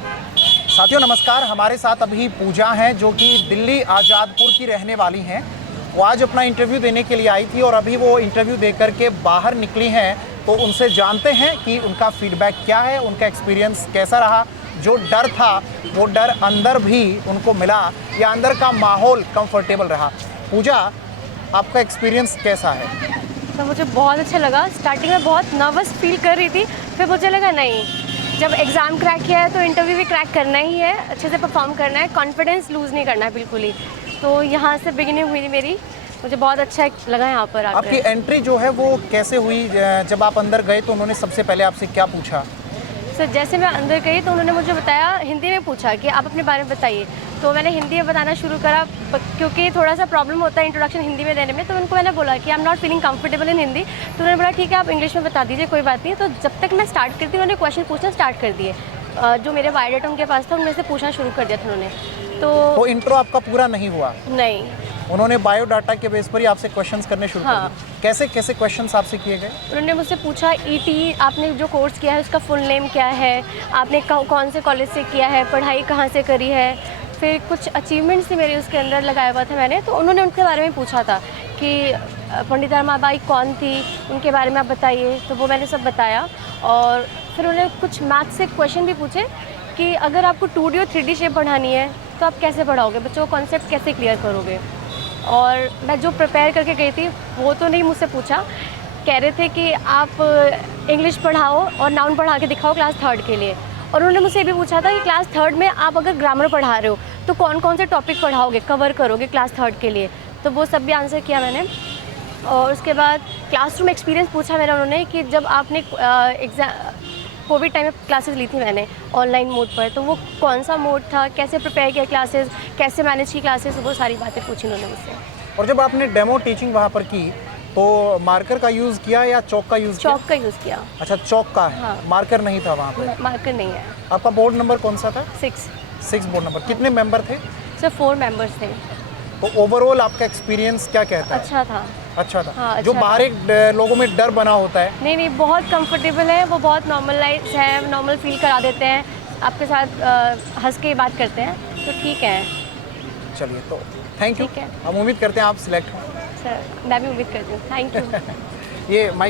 साथियों नमस्कार, हमारे साथ अभी पूजा हैं जो कि दिल्ली आज़ादपुर की रहने वाली हैं। वो आज अपना इंटरव्यू देने के लिए आई थी और अभी वो इंटरव्यू दे करके बाहर निकली हैं। तो उनसे जानते हैं कि उनका फीडबैक क्या है, उनका एक्सपीरियंस कैसा रहा, जो डर था वो डर अंदर भी उनको मिला या अंदर का माहौल कंफर्टेबल रहा। पूजा, आपका एक्सपीरियंस कैसा है? तो मुझे बहुत अच्छा लगा। स्टार्टिंग में बहुत नर्वस फील कर रही थी, फिर मुझे लगा नहीं, जब एग्ज़ाम क्रैक किया है तो इंटरव्यू भी क्रैक करना ही है, अच्छे से परफॉर्म करना है, कॉन्फिडेंस लूज़ नहीं करना है बिल्कुल ही। तो यहाँ से बिगिनिंग हुई मेरी, मुझे बहुत अच्छा लगा यहाँ पर आकर। आपकी एंट्री जो है वो कैसे हुई? जब आप अंदर गए तो उन्होंने सबसे पहले आपसे क्या पूछा? सर जैसे मैं अंदर गई तो उन्होंने मुझे बताया, हिंदी में पूछा कि आप अपने बारे में बताइए। तो मैंने हिंदी में बताना शुरू करा, क्योंकि थोड़ा सा प्रॉब्लम होता है इंट्रोडक्शन हिंदी में देने में। तो उनको मैंने बोला कि I am not feeling comfortable in Hindi. तो उन्होंने बोला ठीक है, आप इंग्लिश में बता दीजिए, कोई बात नहीं। तो जब तक मैं स्टार्ट करती उन्होंने क्वेश्चन पूछना स्टार्ट कर दिए। जो मेरे बायोडाटा उनके पास था उनमें से पूछना शुरू कर दिया था उन्होंने। तो इंट्रो आपका पूरा नहीं हुआ? नहीं, उन्होंने बायोडाटा के बेस पर ही आपसे क्वेश्चंस करने शुरू कर हाँ। दिए। कैसे कैसे क्वेश्चंस आपसे किए गए? उन्होंने मुझसे पूछा ईटी आपने जो कोर्स किया है उसका फुल नेम क्या है, आपने कौन से कॉलेज से किया है, पढ़ाई कहाँ से करी है, फिर कुछ अचीवमेंट्स थी मेरे उसके अंदर लगाया हुआ था मैंने। तो उन्होंने उनके बारे में पूछा था कि पंडित रमाबाई कौन थी, उनके बारे में आप बताइए। तो वो मैंने सब बताया। और फिर उन्होंने कुछ मैथ्स से क्वेश्चन भी पूछे कि अगर आपको 2D और 3D शेप पढ़ानी है तो आप कैसे पढ़ाओगे, बच्चों को कॉन्सेप्ट कैसे क्लियर करोगे। और मैं जो प्रिपेयर करके गई थी वो तो नहीं मुझसे पूछा, कह रहे थे कि आप इंग्लिश पढ़ाओ और नाउन पढ़ा के दिखाओ क्लास 3rd के लिए। और उन्होंने मुझसे ये भी पूछा था कि क्लास 3rd में आप अगर ग्रामर पढ़ा रहे हो तो कौन कौन से टॉपिक पढ़ाओगे, कवर करोगे क्लास 3rd के लिए। तो वो सब भी आंसर किया मैंने। और उसके बाद क्लासरूम एक्सपीरियंस पूछा मेरा उन्होंने कि जब आपने कोविड टाइम में क्लासेस ली थी मैंने ऑनलाइन मोड पर, तो वो कौन सा मोड था, कैसे प्रिपेयर किया क्लासेस, कैसे मैनेज की क्लासेस, वो सारी बातें पूछी उन्होंने मुझसे। और जब आपने डेमो टीचिंग वहाँ पर की तो मार्कर का यूज़ किया या चौक का यूज़ किया? चौक का यूज़ किया। अच्छा, चौक का है। हाँ। मार्कर नहीं था वहाँ पर? मार्कर नहीं है। आपका बोर्ड नंबर कौन सा था? 6 बोर्ड नंबर। कितने मेंबर थे? सर 4 मेंबर्स थे। तो ओवरऑल आपका एक्सपीरियंस क्या कहता है? अच्छा था। अच्छा था। हाँ, जो अच्छा बाहर एक लोगों में डर बना होता है। नहीं, बहुत कंफर्टेबल है, वो बहुत नॉर्मलाइज है, नॉर्मल फील करा देते हैं, आपके साथ हंस के बात करते हैं, तो ठीक है। चलिए, तो थैंक यू। ठीक है। हम उम्मीद करते हैं आप सिलेक्ट हों। सर मैं भी उम्मीद करती हूँ। Thank you. ये माइक